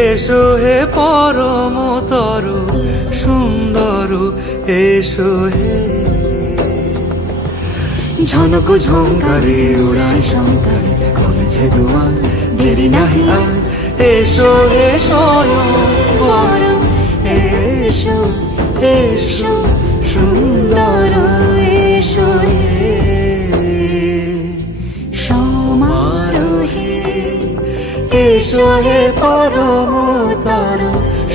এসো হে পরমতর সুন্দর এসো হে। ঝনক ঝঙ্কারে উড়ায় শঙ্কারে কমেছে দুয়ার দেরি নাহি আর। এসো হে স্বয়ং পরম এসো এসো সুন্দর এসো হে। সমারোহে এসো হে পরমতর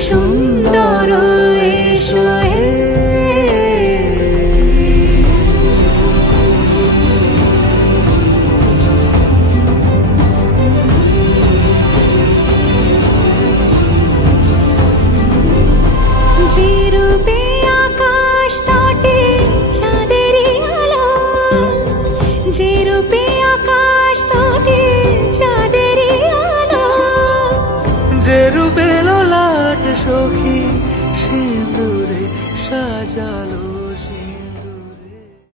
সুন্দর এসো হে। যে রূপে আকাশ তটে চাঁদেরই আলো, যে রূপে আকাশ তটে চাঁদেরই আলো, যে রূপে ললাট সখী সিঁদুরে সাজালো।